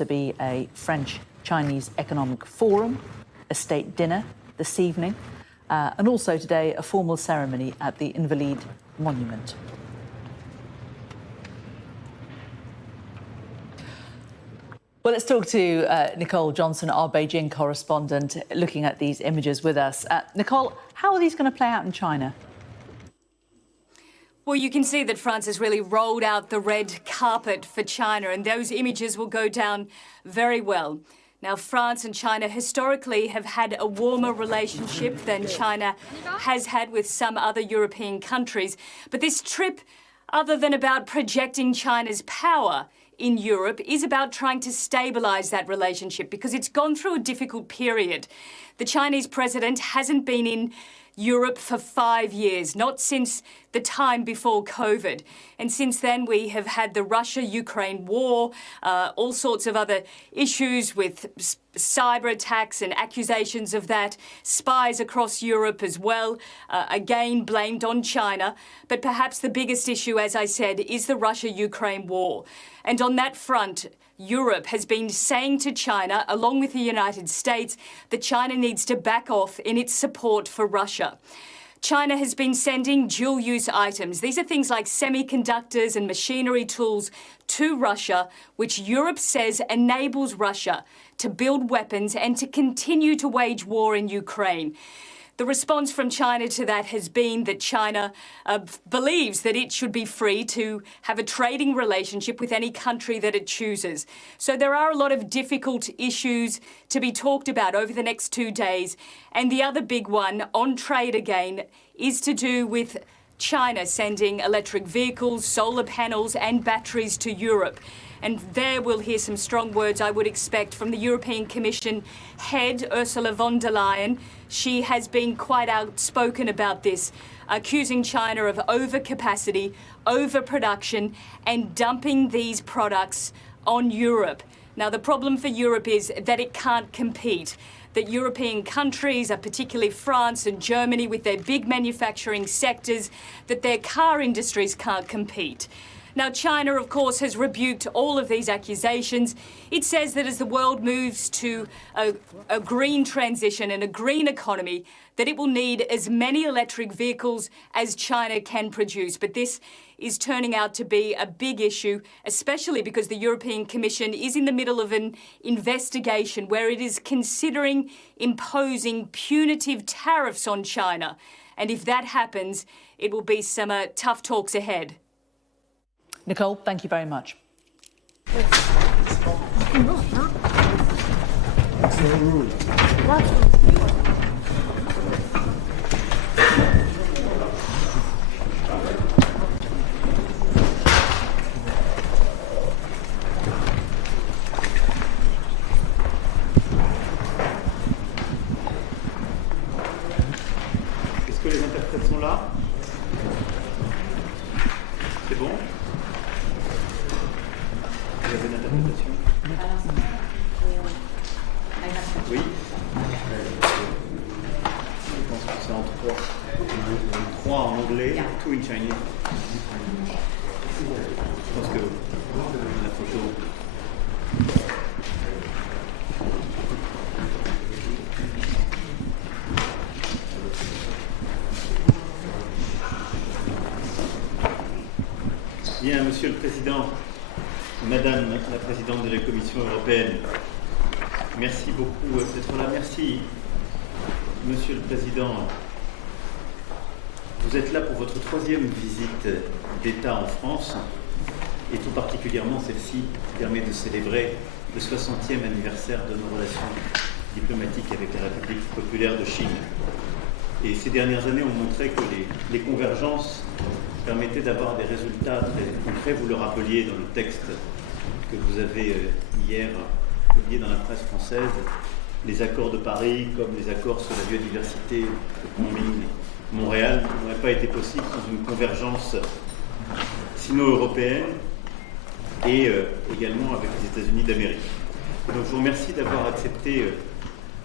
also be a French-Chinese economic forum, a state dinner this evening, and also today a formal ceremony at the Invalides Monument. Well, let's talk to Nicole Johnson, our Beijing correspondent, looking at these images with us. Nicole, how are these going to play out in China? Well, you can see that France has really rolled out the red carpet for China, and those images will go down very well. Now, France and China historically have had a warmer relationship than China has had with some other European countries. But this trip, other than about projecting China's power in Europe, is about trying to stabilise that relationship because it's gone through a difficult period. The Chinese president hasn't been in Europe for 5 years, not since the time before COVID. And since then, we have had the Russia-Ukraine war, all sorts of other issues with cyber attacks and accusations of that, spies across Europe as well, again blamed on China. But perhaps the biggest issue, as I said, is the Russia-Ukraine war. And on that front, Europe has been saying to China, along with the United States, that China needs to back off in its support for Russia. China has been sending dual-use items. These are things like semiconductors and machinery tools to Russia, which Europe says enables Russia to build weapons and to continue to wage war in Ukraine. The response from China to that has been that China believes that it should be free to have a trading relationship with any country that it chooses. So there are a lot of difficult issues to be talked about over the next 2 days. And the other big one on trade again is to do with China sending electric vehicles, solar panels and batteries to Europe. And there we'll hear some strong words, I would expect, from the European Commission head, Ursula von der Leyen. She has been quite outspoken about this, accusing China of overcapacity, overproduction, and dumping these products on Europe. Now, the problem for Europe is that it can't compete. That European countries, particularly France and Germany, with their big manufacturing sectors, that their car industries can't compete. Now, China, of course, has rebuked all of these accusations. It says that as the world moves to a green transition and a green economy, that it will need as many electric vehicles as China can produce. But this is turning out to be a big issue, especially because the European Commission is in the middle of an investigation where it is considering imposing punitive tariffs on China. And if that happens, it will be some tough talks ahead. Nicole, thank you very much. Est-ce que les interprètes sont là? C'est bon? Vous avez l'interprétation? Oui. Je pense que c'est en 3. 3 en anglais, 2 in Chinese. Je pense que la photo... Bien, Monsieur le Président, Madame la Présidente de la Commission européenne, merci beaucoup d'être là. Merci, Monsieur le Président. Vous êtes là pour votre 3e visite d'État en France, et tout particulièrement celle-ci qui permet de célébrer le 60e anniversaire de nos relations diplomatiques avec la République populaire de Chine. Et ces dernières années ont montré que les convergences permettaient d'avoir des résultats très concrets. Vous le rappeliez dans le texte que vous avez hier publié dans la presse française, les accords de Paris, comme les accords sur la biodiversité de Kunming-Montréal, n'auraient pas été possibles sans une convergence sino-européenne et également avec les États-Unis d'Amérique. Donc je vous remercie d'avoir accepté,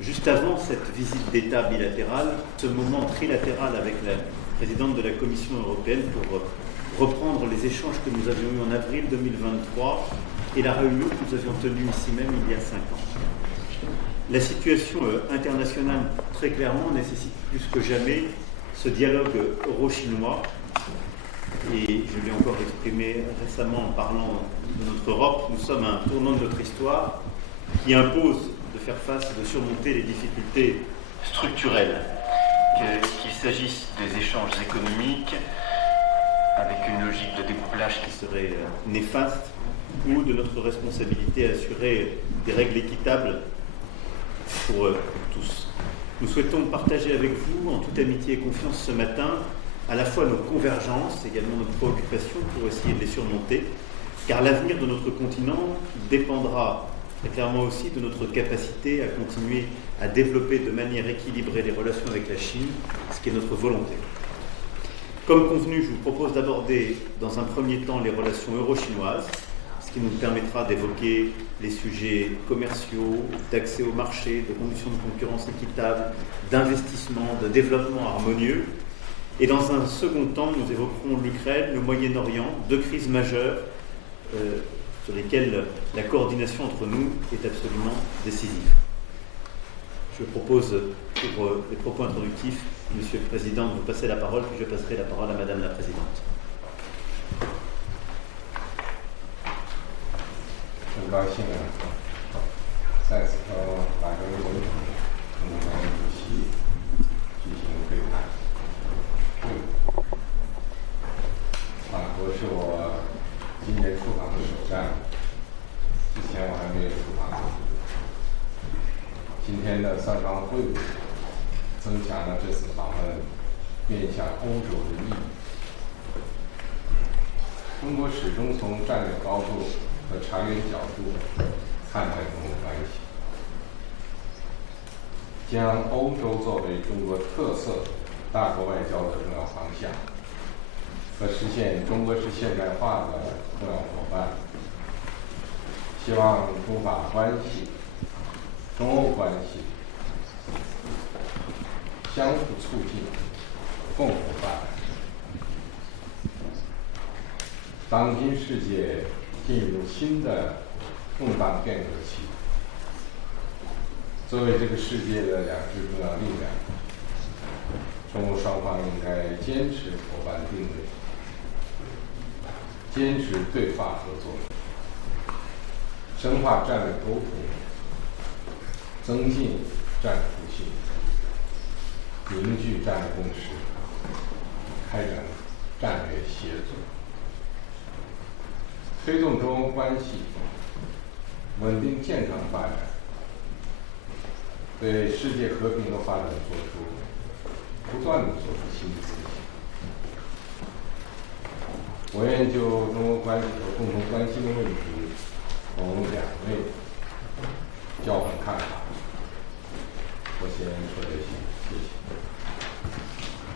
juste avant cette visite d'État bilatérale, ce moment trilatéral avec la présidente de la Commission européenne pour reprendre les échanges que nous avions eus en avril 2023 et la réunion que nous avions tenue ici même il y a 5 ans. La situation internationale, très clairement, nécessite plus que jamais ce dialogue euro-chinois. Et je l'ai encore exprimé récemment en parlant de notre Europe, nous sommes à un tournant de notre histoire qui impose de faire face et de surmonter les difficultés structurelles, qu'il s'agisse des échanges économiques, avec une logique de découplage qui serait néfaste, ou de notre responsabilité à assurer des règles équitables pour tous. Nous souhaitons partager avec vous, en toute amitié et confiance ce matin, à la fois nos convergences, également nos préoccupations pour essayer de les surmonter, car l'avenir de notre continent dépendra très clairement aussi de notre capacité à continuer à développer de manière équilibrée les relations avec la Chine, ce qui est notre volonté. Comme convenu, je vous propose d'aborder dans un premier temps les relations euro-chinoises, ce qui nous permettra d'évoquer les sujets commerciaux, d'accès au marché, de conditions de concurrence équitables, d'investissement, de développement harmonieux. Et dans un second temps, nous évoquerons l'Ukraine, le Moyen-Orient, deux crises majeures sur lesquelles la coordination entre nous est absolument décisive. Je propose, pour les propos introductifs, Monsieur le Président, de vous passer la parole, puis je passerai la parole à Madame la Présidente.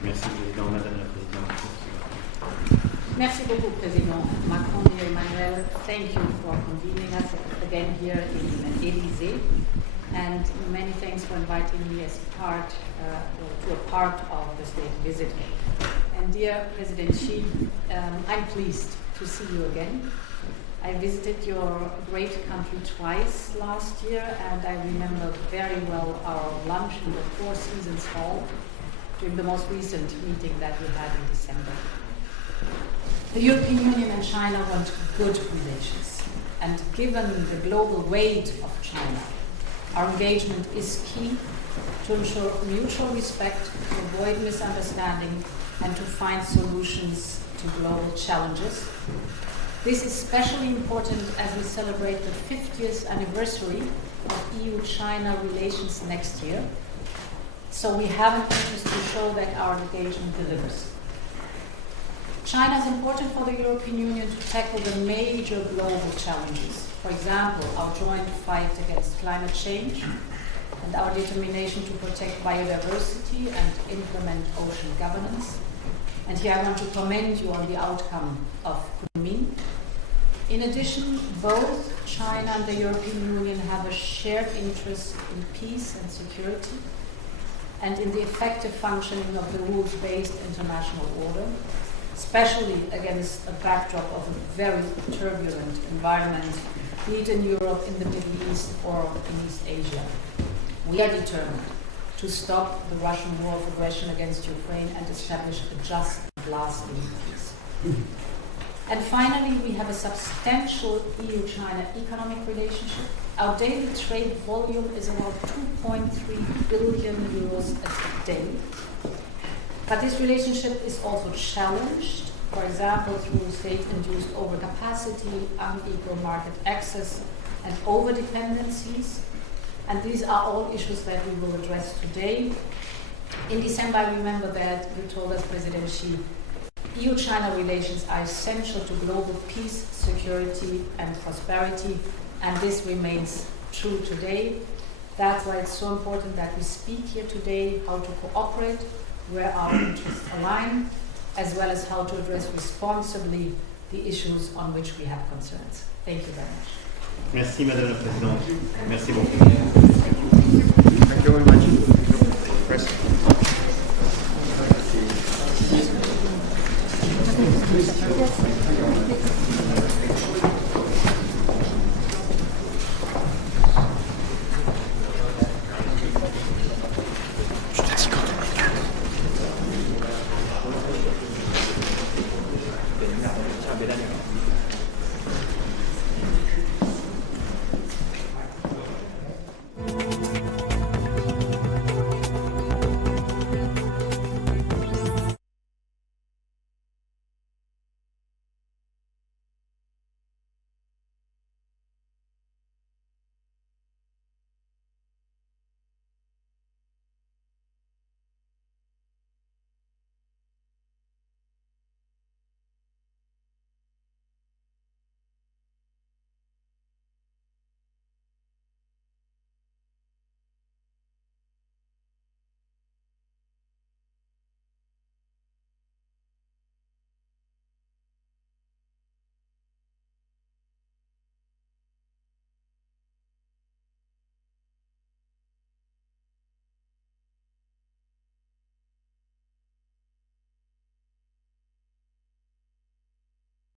Merci, Président. Madame la Présidente. Merci beaucoup, Président Macron and Emmanuel. Thank you for convening us again here in Élysée. And many thanks for inviting me as to a part of the state visit. And dear President Xi, I'm pleased to see you again. I visited your great country twice last year, and I remember very well our lunch in the Four Seasons Hall during the most recent meeting that we had in December. The European Union and China want good relations, and given the global weight of China, our engagement is key to ensure mutual respect, to avoid misunderstanding, and to find solutions to global challenges. This is especially important as we celebrate the 50th anniversary of EU-China relations next year. So we have an interest to show that our engagement delivers. China is important for the European Union to tackle the major global challenges. For example, our joint fight against climate change and our determination to protect biodiversity and implement ocean governance. And here I want to commend you on the outcome of Kunming. In addition, both China and the European Union have a shared interest in peace and security and in the effective functioning of the rules-based international order, especially against a backdrop of a very turbulent environment, be it in Europe, in the Middle East, or in East Asia. We are determined to stop the Russian war of aggression against Ukraine and establish a just and lasting peace. And finally, we have a substantial EU-China economic relationship. Our daily trade volume is around 2.3 billion euros a day. But this relationship is also challenged, for example, through state-induced overcapacity, unequal market access, and overdependencies. And these are all issues that we will address today. In December, I remember that you told us, President Xi, EU-China relations are essential to global peace, security, and prosperity, and this remains true today. That's why it's so important that we speak here today, how to cooperate, where our interests align, as well as how to address responsibly the issues on which we have concerns. Thank you very much. Merci, Madame la Présidente. Merci beaucoup.